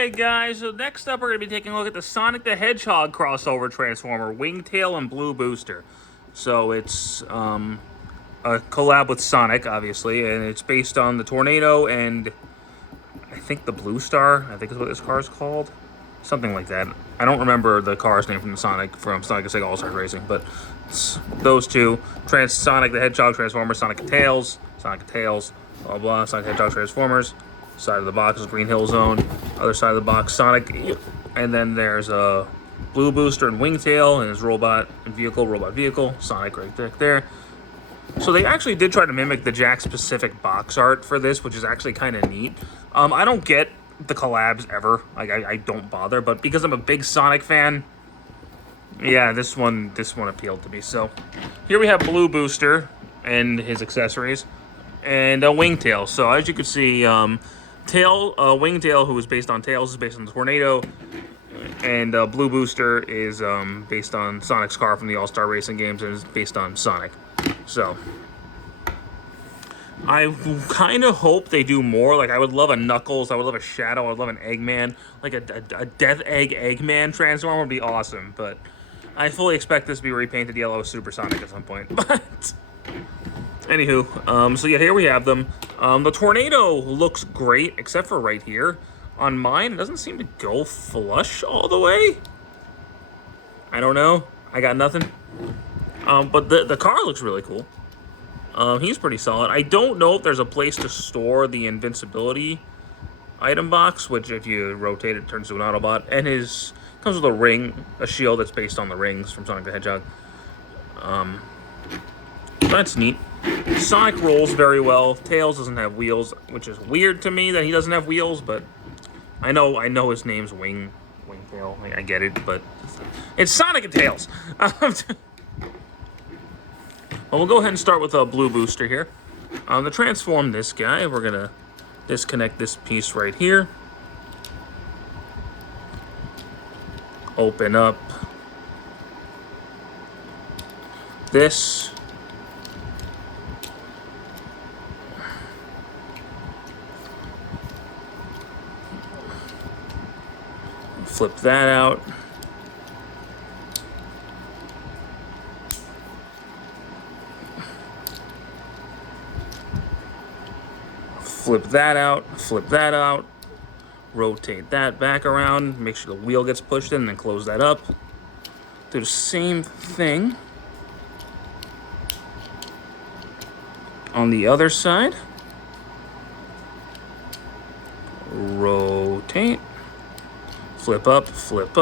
Okay, guys, so next up we're going to be taking a look at the Sonic the Hedgehog crossover Transformer, Wingtail and Blue Booster. So it's a collab with Sonic, obviously, and it's based on the Tornado and I think the Blue Star, I think is what this car is called. Something like that. I don't remember the car's name from Sonic Sega All-Star Racing, but it's those two. Sonic the Hedgehog Transformers, Sonic and Tails, blah blah, Sonic the Hedgehog Transformers. Side of the box is Green Hill Zone. Other side of the box, Sonic. And then there's a Blue Booster and Wingtail and his robot vehicle. Sonic right there. So they actually did try to mimic the Jakks Pacific box art for this, which is actually kind of neat. I don't get the collabs ever. Like I don't bother, but because I'm a big Sonic fan, yeah, this one appealed to me. So here we have Blue Booster and his accessories, and Wingtail. So as you can see, Wingtail, who is based on Tails, is based on the Tornado, and Blue Booster is based on Sonic's car from the All-Star Racing games and is based on Sonic. So I kind of hope they do more. Like, I would love a Knuckles, I would love a Shadow, I would love an Eggman. Like a Death Egg Eggman Transformer would be awesome, but I fully expect this to be repainted yellow Super Sonic at some point. But anywho, so yeah, here we have them. The Tornado looks great, except for right here. On mine, it doesn't seem to go flush all the way. I don't know. I got nothing. But the car looks really cool. He's pretty solid. I don't know if there's a place to store the invincibility item box, which if you rotate it turns to an Autobot. And comes with a ring, a shield that's based on the rings from Sonic the Hedgehog. That's neat. Sonic rolls very well. Tails doesn't have wheels, which is weird to me that he doesn't have wheels, but I know his name's Wingtail. I get it, but it's Sonic and Tails. Well, we'll go ahead and start with a Blue Booster here. To transform this guy, we're going to disconnect this piece right here. Open up this. Flip that out. Flip that out, rotate that back around, make sure the wheel gets pushed in, and then close that up. Do the same thing on the other side. Rotate, flip up, flip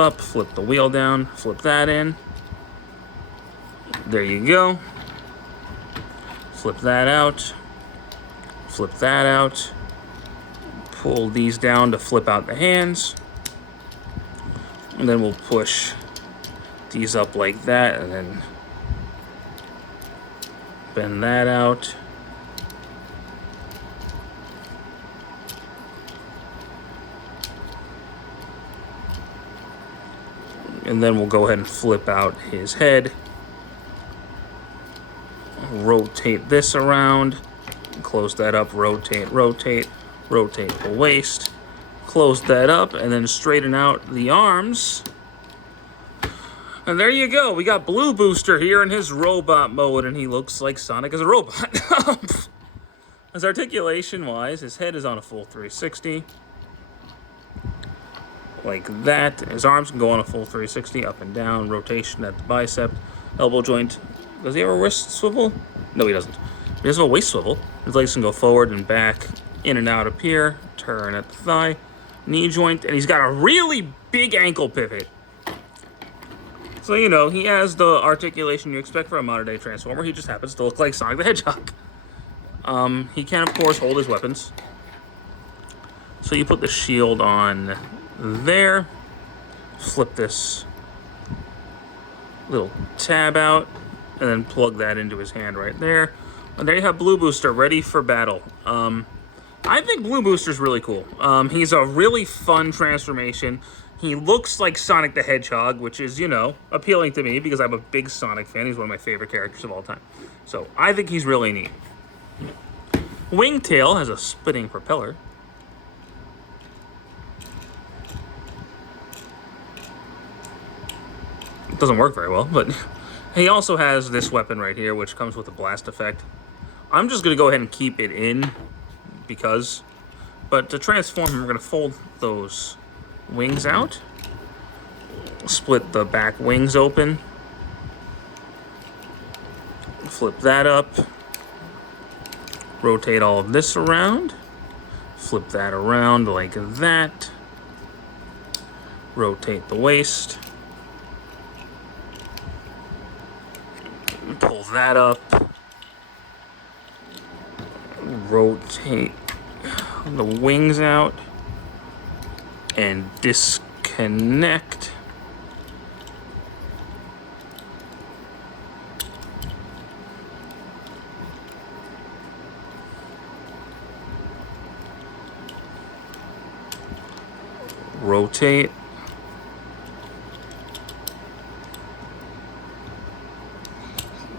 the wheel down, flip that in. There you go. Flip that out. Flip that out, pull these down to flip out the hands, and then we'll push these up like that, and then bend that out. And then we'll go ahead and flip out his head, rotate this around, close that up, rotate the waist, close that up, and then straighten out the arms. And there you go. We got Blue Booster here in his robot mode, and he looks like Sonic as a robot. As articulation-wise, his head is on a full 360. Like that. His arms can go on a full 360, up and down, rotation at the bicep, elbow joint. Does he have a wrist swivel? No, he doesn't. He doesn't have a waist swivel. His legs can go forward and back, in and out up here, turn at the thigh, knee joint, and he's got a really big ankle pivot. So, you know, he has the articulation you expect for a modern-day Transformer. He just happens to look like Sonic the Hedgehog. He can, of course, hold his weapons. So you put the shield on there, flip this little tab out, and then plug that into his hand right there. And there you have Blue Booster ready for battle. I think Blue Booster's really cool. He's a really fun transformation. He looks like Sonic the Hedgehog, which is, you know, appealing to me because I'm a big Sonic fan. He's one of my favorite characters of all time. So I think he's really neat. Wingtail has a spinning propeller. doesn't work very well, but he also has this weapon right here, which comes with a blast effect. I'm just going to go ahead and keep it in because, but to transform him, we're going to fold those wings out, split the back wings open, flip that up, rotate all of this around, flip that around like that, rotate the waist, pull that up, rotate the wings out, and disconnect. Rotate.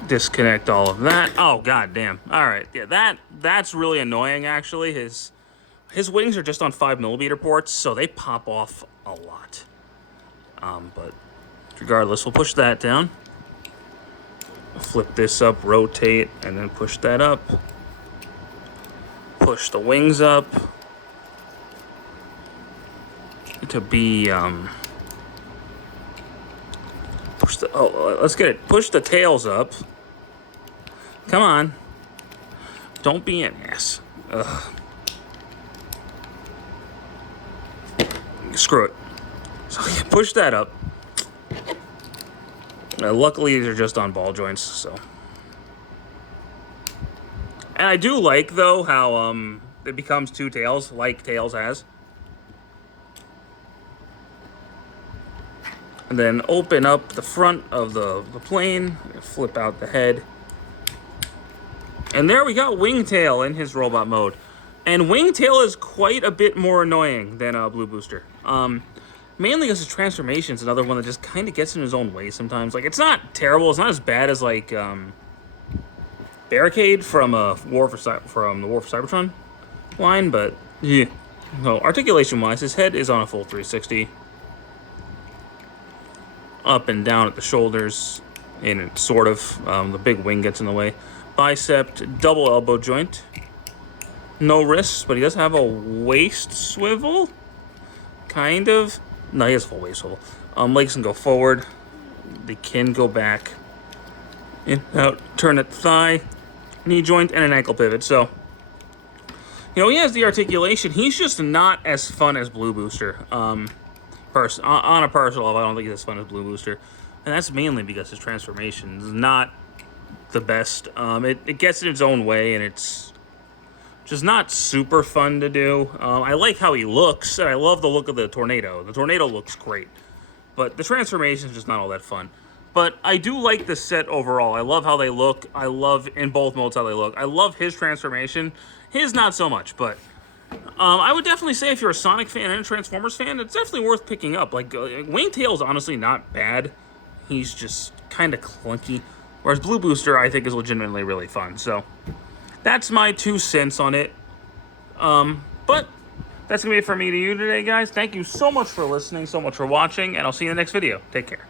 Disconnect all of that. Oh, god damn. All right. Yeah, that's really annoying, actually. His wings are just on 5mm ports, so they pop off a lot. But regardless, we'll push that down. Flip this up, rotate, and then push that up. Push the wings up to be let's get it. Push the tails up. Come on. Don't be an ass. Ugh. Screw it. So push that up. Luckily, these are just on ball joints, so. And I do like, though, how it becomes two tails, like Tails has. And then open up the front of the plane, flip out the head. And there we got Wingtail in his robot mode. And Wingtail is quite a bit more annoying than Blue Booster. Mainly because his transformation is another one that just kind of gets in his own way sometimes. Like, it's not terrible. It's not as bad as, like, Barricade from the War for Cybertron line, but yeah. So, articulation-wise, his head is on a full 360. Up and down at the shoulders, and sort of. The big wing gets in the way. Bicep, double elbow joint. No wrists, but he does have a waist swivel. Kind of. No, he has full waist swivel. Legs can go forward. They can go back. In, out, turn at the thigh. Knee joint, and an ankle pivot. So, you know, he has the articulation. He's just not as fun as Blue Booster. On a personal level, I don't think he's as fun as Blue Booster. And that's mainly because his transformation is not the best. It gets in its own way, and it's just not super fun to do. I like how he looks, and I love the look of the Tornado. The Tornado looks great, but the transformation is just not all that fun. But I do like the set overall. I love how they look. I love, in both modes, how they look. I love his transformation. His, not so much, but I would definitely say if you're a Sonic fan and a Transformers fan, it's definitely worth picking up. Like, Wingtail's honestly not bad. He's just kind of clunky. Whereas Blue Booster, I think, is legitimately really fun. So, that's my 2 cents on it. But that's going to be it for me to you today, guys. Thank you so much for listening, so much for watching, and I'll see you in the next video. Take care.